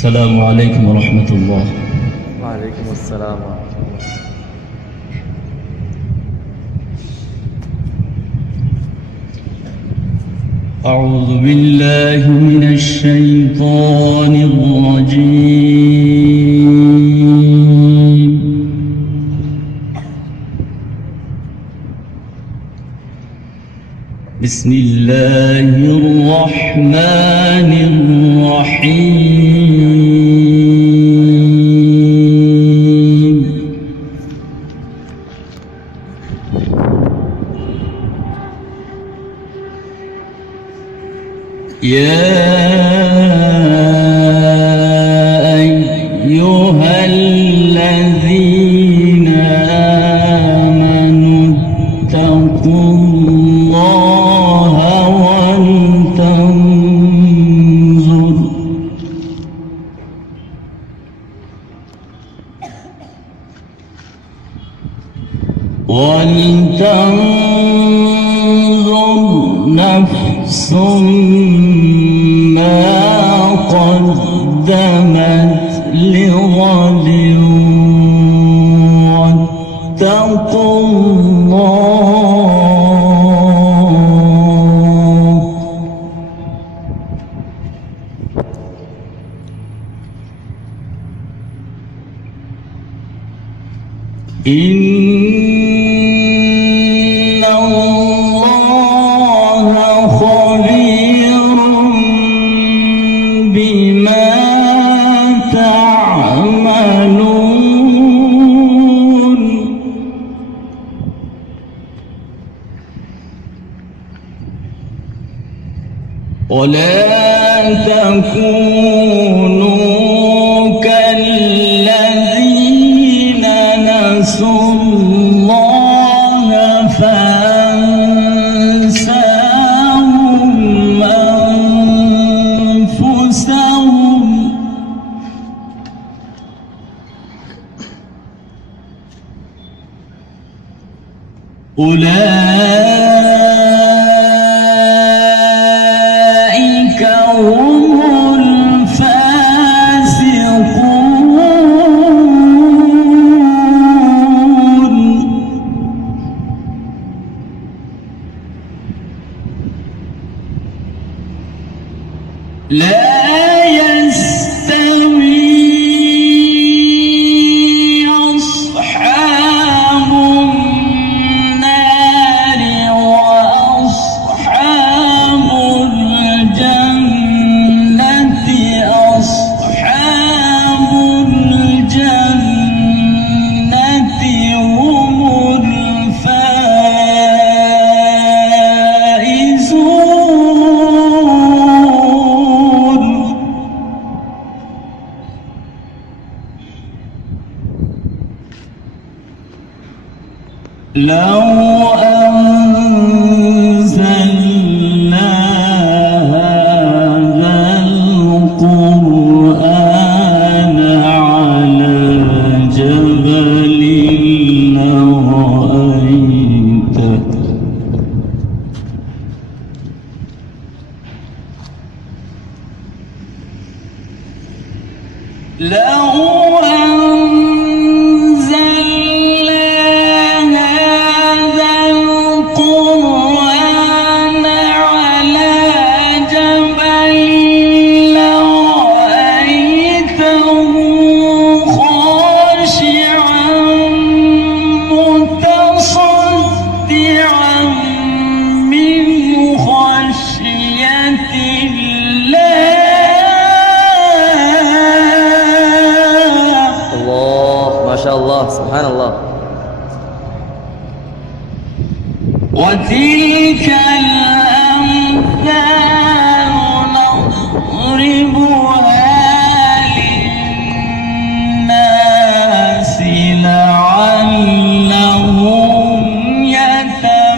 السلام عليكم ورحمة الله. وعليكم السلام ورحمة الله. أعوذ بالله من الشيطان الرجيم. بسم الله الرحمن الرحيم. يا أيها الذين آمنوا اتقوا الله ولتنظر نفس ما قدمت لغد واتقوا الله إن الله خبير بما تعملون ولا تكونوا كالذين نسوا الله فأنساهم أنفسهم أولئك هم الفاسقون لا يستوي أصحاب النار وأصحاب الجنة أصحاب الجنة هم الفائزون لو أنزلنا هذا القرآن على جبل لرأيته خاشعا متصدعا من خشية الله. ما شاء الله سبحان الله. وتلك الأمثال نضربها للناس لعلهم يتفكرون.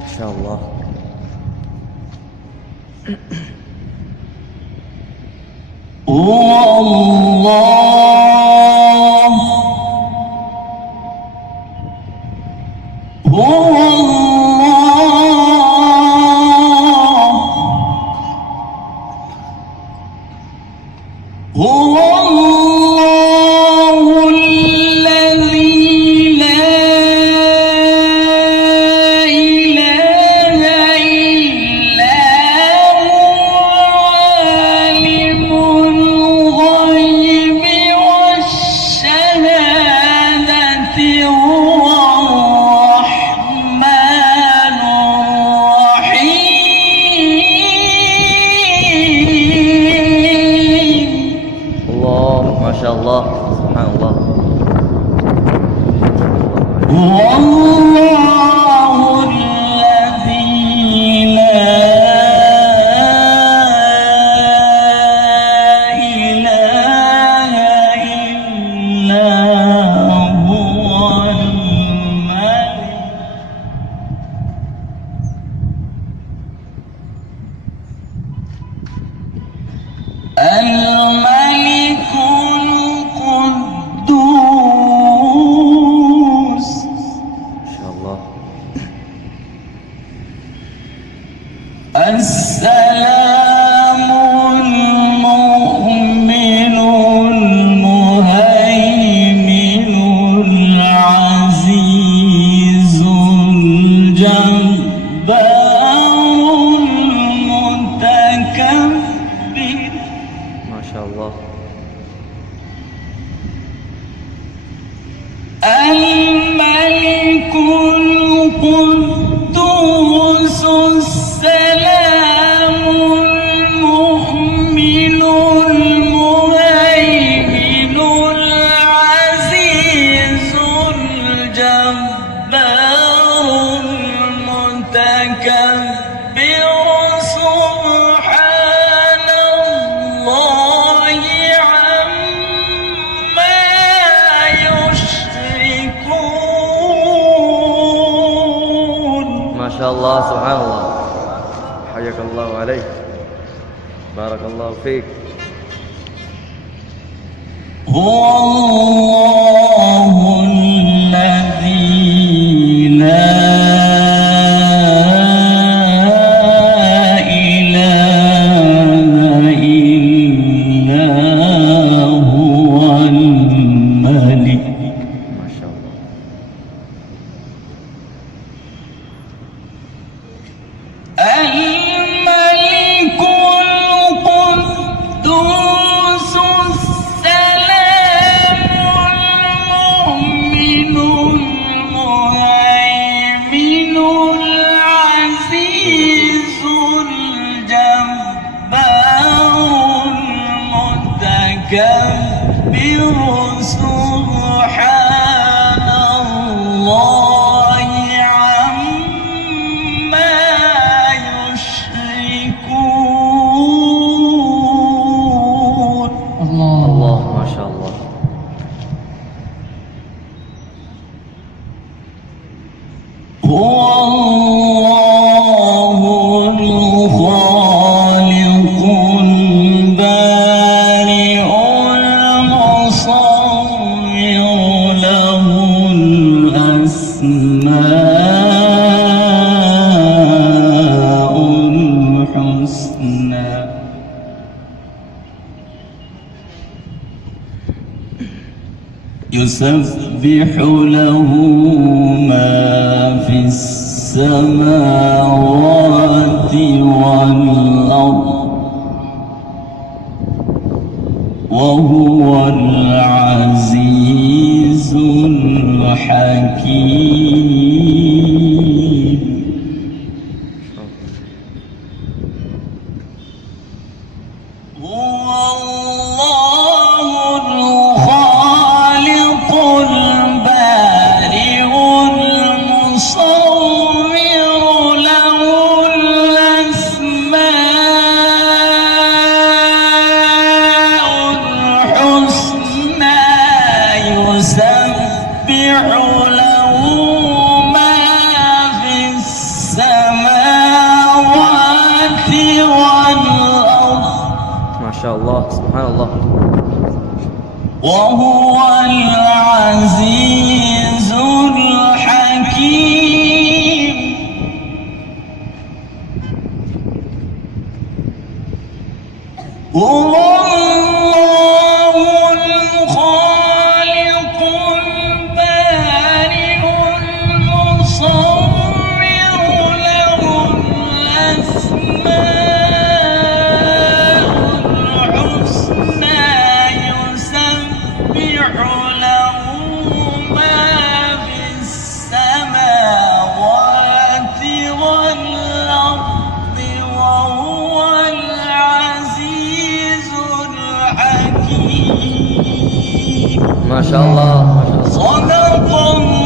ما شاء الله. هو الله هو الله الله سبحان الله. هو الله الذي لا إله إلا هو الملك القدوس ما شاء الله. السلام المؤمن المهيمن العزيز الجبار المتكبر. ما شاء الله. الملك القدوس السلام المؤمن المهيمن العزيز الجبار المتكبر سبحان الله عما يشركون. ما شاء الله سبحان الله. حياك الله عليك. بارك الله فيك. هو الله الذي لا إله إلا هو الملك ما شاء الله. الملك القدوس السلام المؤمن المهيمن العزيز الجبار المتكبر سبحان الله عما يشركون. الله ما شاء الله. هو الله الخالق البارئ المصور له الأسماء الحسنى. يسبح له ما في السماوات والأرض وهو العزيز الحكيم. هو الله الخالق البارئ المصور له الأسماء الحسنى. يسبح له ما في السماوات والأرض ما شاء الله سبحان الله. وهو العزيز الحكيم. هو الله الخالق البارئ المصور له الأسماء الحسنى. يسبح له ما في السماوات والأرض وهو العزيز شاء الله ما شاء الله. صدق الله